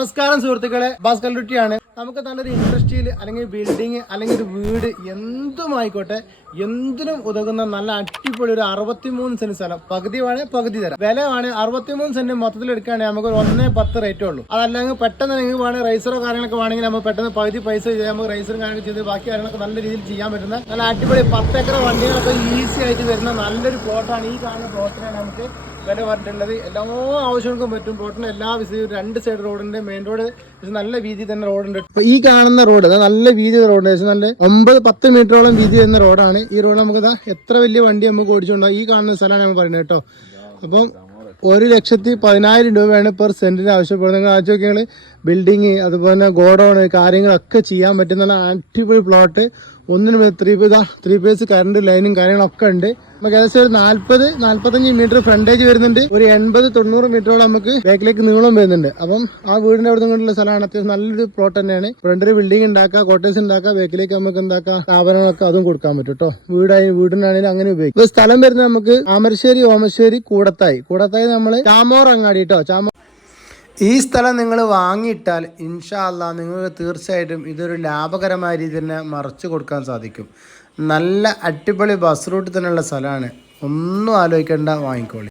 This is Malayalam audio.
നമസ്കാരം സുഹൃത്തുക്കളെ, ഭാസ്കർ ലുട്ടിയാണ്. നമുക്ക് നല്ലൊരു ഇൻഡസ്ട്രിയിൽ അല്ലെങ്കിൽ ബിൽഡിങ് അല്ലെങ്കിൽ ഒരു വീട് എന്തുമായിക്കോട്ടെ എന്തിനും ഉതകുന്ന നല്ല അടിപൊളി ഒരു 63 സെന്റ് സ്ഥലം. പകുതി വേണേ പകുതി തരാം. വില വേണേ 63 സെന്റ് മൊത്തത്തിൽ എടുക്കുകയാണെങ്കിൽ നമുക്ക് 1.10 റേറ്റേ ഉള്ളൂ. അതല്ലെങ്കിൽ പെട്ടെന്ന് നിങ്ങൾക്ക് വേണമെങ്കിൽ റൈസറോ കാര്യങ്ങളൊക്കെ വേണമെങ്കിൽ നമുക്ക് പെട്ടെന്ന് പകുതി പൈസ ചെയ്ത് നമുക്ക് റൈസറും കാര്യങ്ങൾ ചെയ്ത് ബാക്കി കാര്യങ്ങളൊക്കെ നല്ല രീതിയിൽ ചെയ്യാൻ പറ്റുന്ന നല്ല അടിപൊളി 10 ഏക്കർ വണ്ടികളൊക്കെ ഈസി ആയിട്ട് വരുന്ന നല്ലൊരു പ്ലോട്ടാണ്. ഈ കാണുന്ന പ്ലോട്ടിനാണ് നമുക്ക് വില പറഞ്ഞിട്ടുള്ളത്. എല്ലാ ആവശ്യങ്ങൾക്കും പറ്റും. പ്ലോട്ടിന് എല്ലാ വിധവും 2 സൈഡ് റോഡിന്റെ മെയിൻ റോഡ് നല്ല വീതി തന്നെ റോഡുണ്ട്. അപ്പൊ ഈ കാണുന്ന റോഡ് നല്ല വീതി റോഡ്, നല്ല 9-10 മീറ്ററോളം വീതി വരുന്ന റോഡാണ്. ഈ റോഡ് നമുക്ക് എത്ര വലിയ വണ്ടി നമുക്ക് ഓടിച്ചുകൊണ്ടാകും. ഈ കാണുന്ന സ്ഥലമാണ് നമ്മൾ പറയുന്നത് കേട്ടോ. അപ്പം 1,10,000 രൂപയാണ് പെർ സെന്റിന് ആവശ്യപ്പെടുന്നത്. നിങ്ങൾ ആലോചിക്കുക, ബിൽഡിങ് അതുപോലെ തന്നെ ഗോഡൌണ് കാര്യങ്ങളൊക്കെ ചെയ്യാൻ പറ്റുന്ന അടിപൊളി പ്ലോട്ട്. ഒന്നിനും 3 ഫേസ് കറണ്ട് ലൈനും കാര്യങ്ങളൊക്കെ ഉണ്ട്. നമുക്ക് ഏകദേശം ഒരു 40-45 മീറ്റർ ഫ്രണ്ടേജ് വരുന്നുണ്ട്. ഒരു 80-90 മീറ്ററോളം നമുക്ക് ബാക്കിലേക്ക് നീളം വരുന്നുണ്ട്. അപ്പം ആ വീടിന്റെ അവിടെ നിന്നുള്ള സ്ഥലമാണ്. അത്യാവശ്യം നല്ലൊരു പ്ലോട്ട് തന്നെയാണ്. ഫ്രണ്ടിൽ ബിൽഡിംഗ് ഉണ്ടാക്കാം, കോട്ടേഴ്സ് ഉണ്ടാക്കാം, ബാക്കിലേക്ക് നമുക്ക് എന്താക്കാം സ്ഥാപനങ്ങളൊക്കെ അതും കൊടുക്കാൻ പറ്റും കേട്ടോ. വീടിനാണെങ്കിലും അങ്ങനെ ഉപയോഗിക്കും. ഇപ്പൊ സ്ഥലം വരുന്നത് നമുക്ക് താമരശ്ശേരി, ഓമശ്ശേരി, കൂടത്തായി നമ്മള് ചാമോർ അങ്ങാടി കേട്ടോ. ഈ സ്ഥലം നിങ്ങൾ വാങ്ങിയിട്ടാൽ ഇൻഷാ അല്ലാഹ് നിങ്ങൾക്ക് തീർച്ചയായിട്ടും ഇതൊരു ലാഭകരമായ രീതിയിൽ തന്നെ മറിച്ച് കൊടുക്കാൻ സാധിക്കും. നല്ല അടിപൊളി ബസ് റൂട്ടിൽ തന്നെയുള്ള സ്ഥലമാണ്. ഒന്നും ആലോചിക്കേണ്ട, വാങ്ങിക്കോളി.